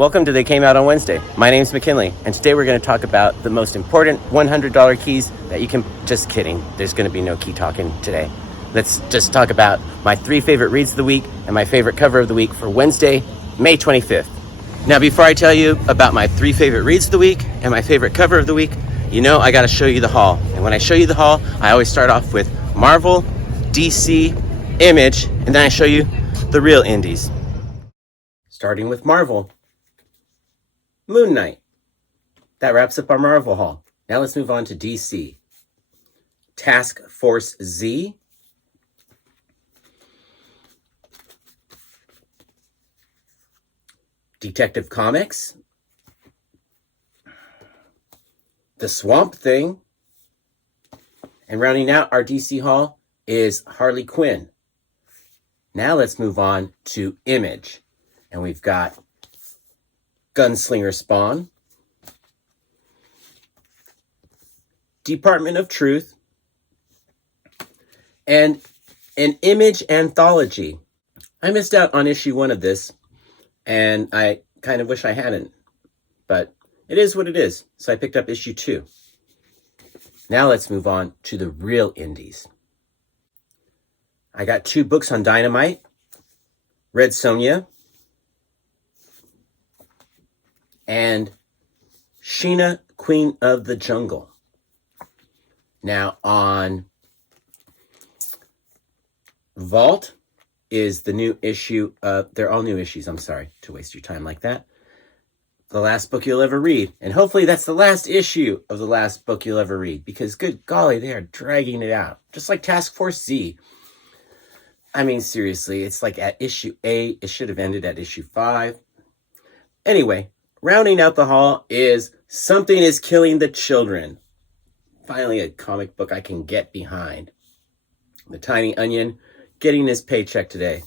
Welcome to They Came Out on Wednesday. My name's McKinley, and today we're going to talk about the most important $100 keys that you can... Just kidding. There's going to be no key talking today. Let's just talk about my 3 favorite reads of the week and my favorite cover of the week for Wednesday, May 25th. Now, before I tell you about my 3 favorite reads of the week and my favorite cover of the week, you know I got to show you the haul. And when I show you the haul, I always start off with Marvel, DC, Image, and then I show you the real indies. Starting with Marvel. Moon Knight. That wraps up our Marvel haul. Now let's move on to DC. Task Force Z. Detective Comics. The Swamp Thing. And rounding out our DC haul is Harley Quinn. Now let's move on to Image. And we've got Gunslinger Spawn, Department of Truth, and an Image anthology. I missed out on issue 1 of this, and I kind of wish I hadn't, but it is what it is. So I picked up issue 2. Now let's move on to the real indies. I got 2 books on Dynamite, Red Sonja, and Sheena, Queen of the Jungle. Now on Vault is the new issue of... They're all new issues, I'm sorry to waste your time like that. The last book you'll ever read. And hopefully that's the last issue of the last book you'll ever read. Because good golly, they are dragging it out. Just like Task Force Z. I mean, seriously, it's like at issue 8. It should have ended at issue 5. Anyway, rounding out the haul is Something is Killing the Children. Finally, a comic book I can get behind. The Tiny Onion getting his paycheck today.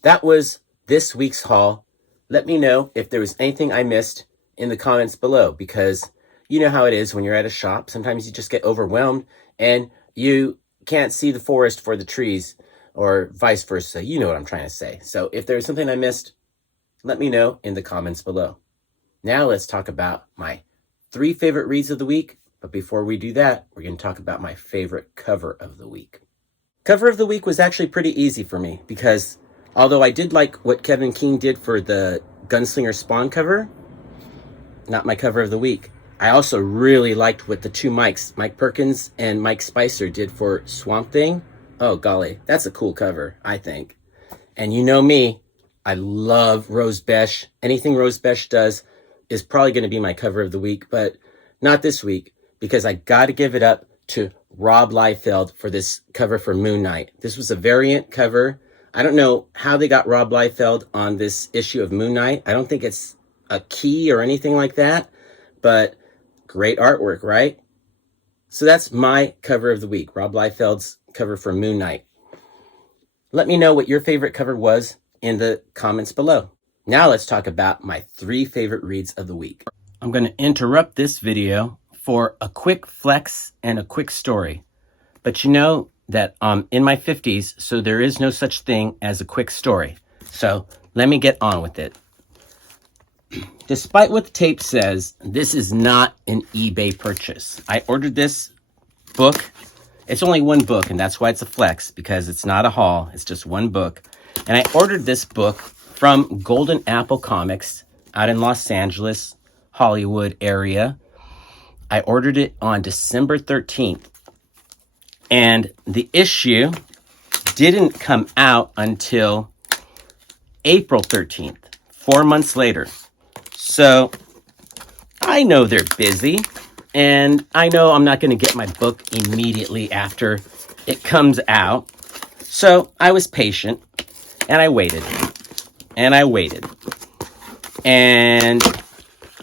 That was this week's haul. Let me know if there was anything I missed in the comments below, because you know how it is when you're at a shop. Sometimes you just get overwhelmed and you can't see the forest for the trees, or vice versa. You know what I'm trying to say. So if there's something I missed, let me know in the comments below. Now let's talk about my 3 favorite reads of the week. But before we do that, we're going to talk about my favorite cover of the week. Cover of the week was actually pretty easy for me because although I did like what Kevin King did for the Gunslinger Spawn cover, not my cover of the week. I also really liked what the 2 Mikes, Mike Perkins and Mike Spicer, did for Swamp Thing. Oh golly, that's a cool cover, I think. And you know me, I love Rose Besch. Anything Rose Besch does is probably going to be my cover of the week, but not this week, because I got to give it up to Rob Liefeld for this cover for Moon Knight. This was a variant cover. I don't know how they got Rob Liefeld on this issue of Moon Knight. I don't think it's a key or anything like that, but great artwork, right? So that's my cover of the week, Rob Liefeld's cover for Moon Knight. Let me know what your favorite cover was in the comments below. Now let's talk about my 3 favorite reads of the week. I'm going to interrupt this video for a quick flex and a quick story. But you know that I'm in my 50s, so there is no such thing as a quick story. So let me get on with it. Despite what the tape says, this is not an eBay purchase. I ordered this book. It's only 1 book, and that's why it's a flex, because it's not a haul. It's just 1 book. And I ordered this book from Golden Apple Comics out in Los Angeles, Hollywood area. I ordered it on December 13th. And the issue didn't come out until April 13th, 4 months later. So I know they're busy, and I know I'm not going to get my book immediately after it comes out. So I was patient, and I waited, and I waited. And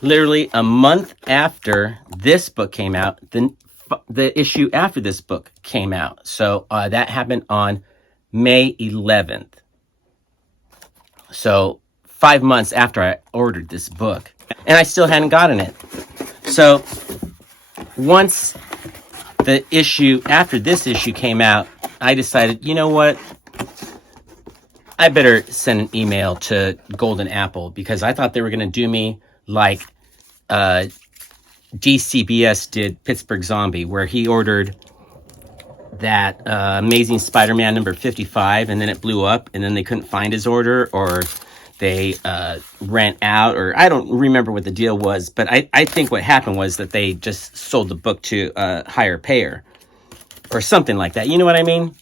literally a month after this book came out, the issue after this book came out. So that happened on May 11th. So 5 months after I ordered this book, and I still hadn't gotten it. So once the issue, after this issue came out, I decided, you know what? I better send an email to Golden Apple because I thought they were going to do me like DCBS did Pittsburgh Zombie, where he ordered that Amazing Spider-Man number 55, and then it blew up, and then they couldn't find his order, or they ran out, or I don't remember what the deal was, but I think what happened was that they just sold the book to a higher payer, or something like that. You know what I mean?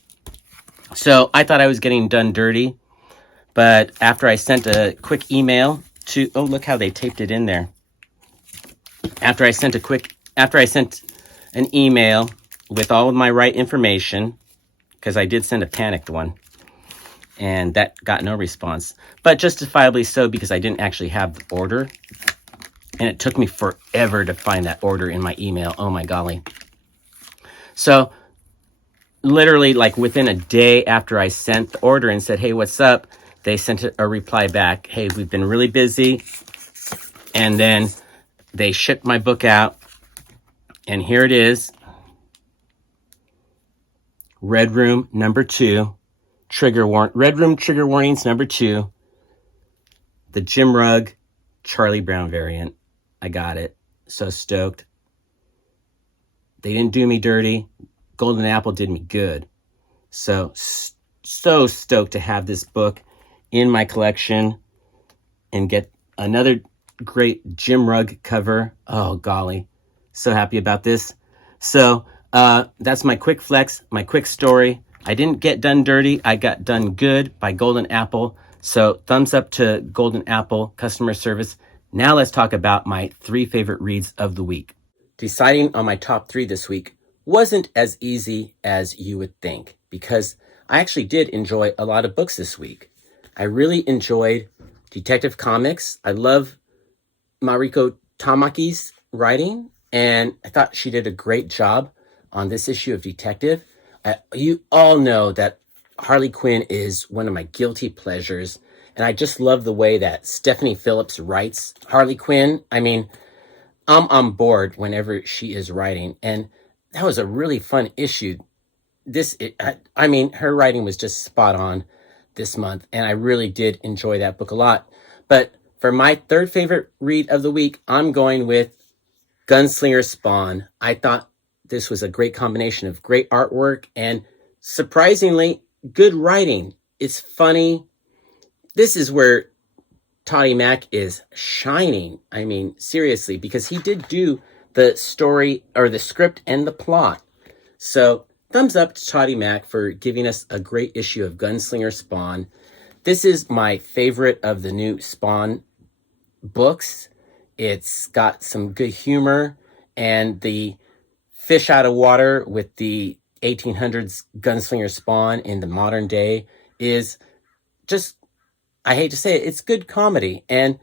So I thought I was getting done dirty, but after I sent a quick email to, oh, look how they taped it in there. After I sent an email with all of my right information, because I did send a panicked one, and that got no response, but justifiably so because I didn't actually have the order, and it took me forever to find that order in my email. Oh my golly. So literally like within a day after I sent the order and said, hey, what's up? They sent a reply back. Hey, we've been really busy. And then they shipped my book out, and here it is. Red Room number 2, Red Room Trigger Warnings number 2, the Jim Rugg Charlie Brown variant. I got it. So stoked. They didn't do me dirty. Golden Apple did me good. So stoked to have this book in my collection and get another great Jim Rugg cover. Oh golly, so happy about this. So that's my quick flex, my quick story. I didn't get done dirty. I got done good by Golden Apple. So thumbs up to Golden Apple customer service. Now let's talk about my 3 favorite reads of the week. Deciding on my top 3 this week wasn't as easy as you would think, because I actually did enjoy a lot of books this week. I really enjoyed Detective Comics. I love Mariko Tamaki's writing, and I thought she did a great job on this issue of Detective. You all know that Harley Quinn is one of my guilty pleasures, and I just love the way that Stephanie Phillips writes Harley Quinn. I mean, I'm on board whenever she is writing, and that was a really fun issue. Her writing was just spot on this month, and I really did enjoy that book a lot. But for my 3rd favorite read of the week, I'm going with Gunslinger Spawn. I thought this was a great combination of great artwork and surprisingly good writing. It's funny. This is where Toddy Mack is shining. I mean, seriously, because he did do the story or the script and the plot. So thumbs up to Toddy Mack for giving us a great issue of Gunslinger Spawn. This is my favorite of the new Spawn books. It's got some good humor, and the fish out of water with the 1800s Gunslinger Spawn in the modern day is just, I hate to say it, it's good comedy. And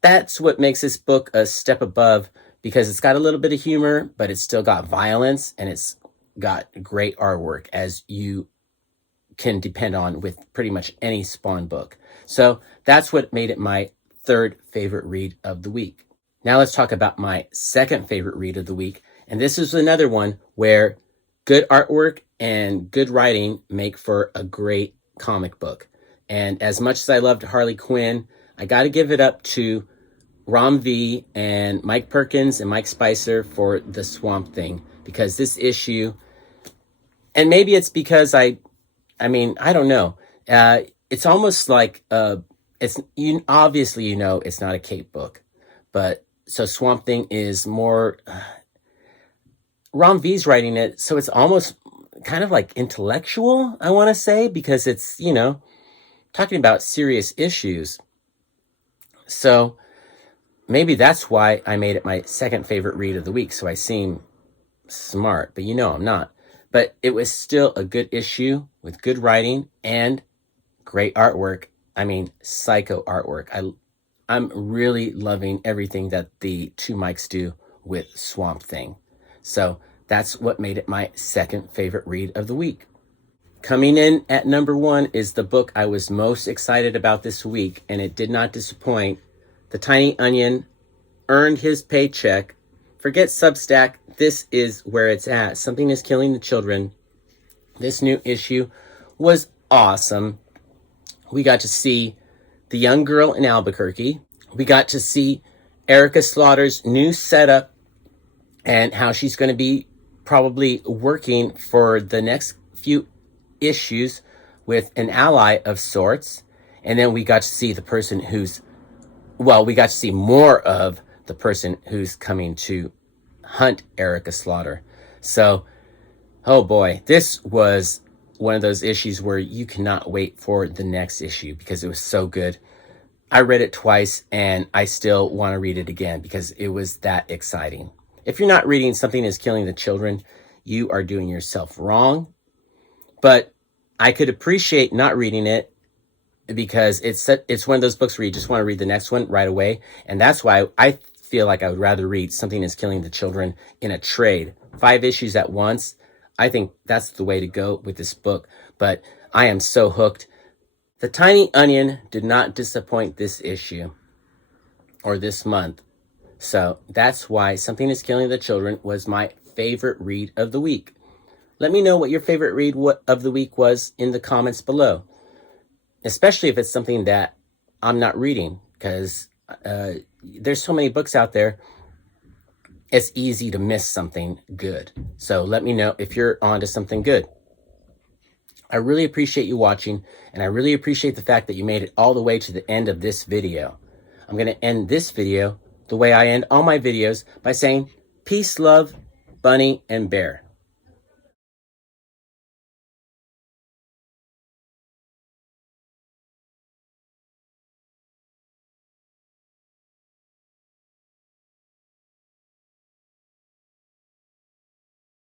that's what makes this book a step above, because it's got a little bit of humor, but it's still got violence, and it's got great artwork, as you can depend on with pretty much any Spawn book. So that's what made it my 3rd favorite read of the week. Now let's talk about my 2nd favorite read of the week. And this is another one where good artwork and good writing make for a great comic book. And as much as I loved Harley Quinn, I got to give it up to Ram V and Mike Perkins and Mike Spicer for the Swamp Thing, because this issue, and maybe it's because I don't know. It's almost like obviously it's not a Cape book, but so Swamp Thing is more. Ram V's writing it, so it's almost kind of like intellectual, I want to say, because it's talking about serious issues. So maybe that's why I made it my 2nd favorite read of the week, so I seem smart, but I'm not. But it was still a good issue with good writing and great artwork. I mean, psycho artwork. I'm really loving everything that the 2 mics do with Swamp Thing. So that's what made it my 2nd favorite read of the week. Coming in at number 1 is the book I was most excited about this week, and it did not disappoint. The Tiny Onion earned his paycheck. Forget Substack. This is where it's at. Something is Killing the Children. This new issue was awesome. We got to see the young girl in Albuquerque. We got to see Erica Slaughter's new setup and how she's going to be probably working for the next few issues with an ally of sorts. And then we got to see the person we got to see more of the person who's coming to hunt Erica Slaughter. So, oh boy, this was one of those issues where you cannot wait for the next issue because it was so good. I read it twice and I still want to read it again because it was that exciting. If you're not reading Something is Killing the Children, you are doing yourself wrong. But I could appreciate not reading it because it's one of those books where you just want to read the next one right away. And that's why I feel like I would rather read Something is Killing the Children in a trade. 5 issues at once. I think that's the way to go with this book. But I am so hooked. The Tiny Onion did not disappoint this issue or this month. So that's why Something is Killing the Children was my favorite read of the week. Let me know what your favorite read of the week was in the comments below. Especially if it's something that I'm not reading, because there's so many books out there. It's easy to miss something good. So let me know if you're onto something good. I really appreciate you watching, and I really appreciate the fact that you made it all the way to the end of this video. I'm going to end this video the way I end all my videos by saying, peace, love, Bunny, and Bear.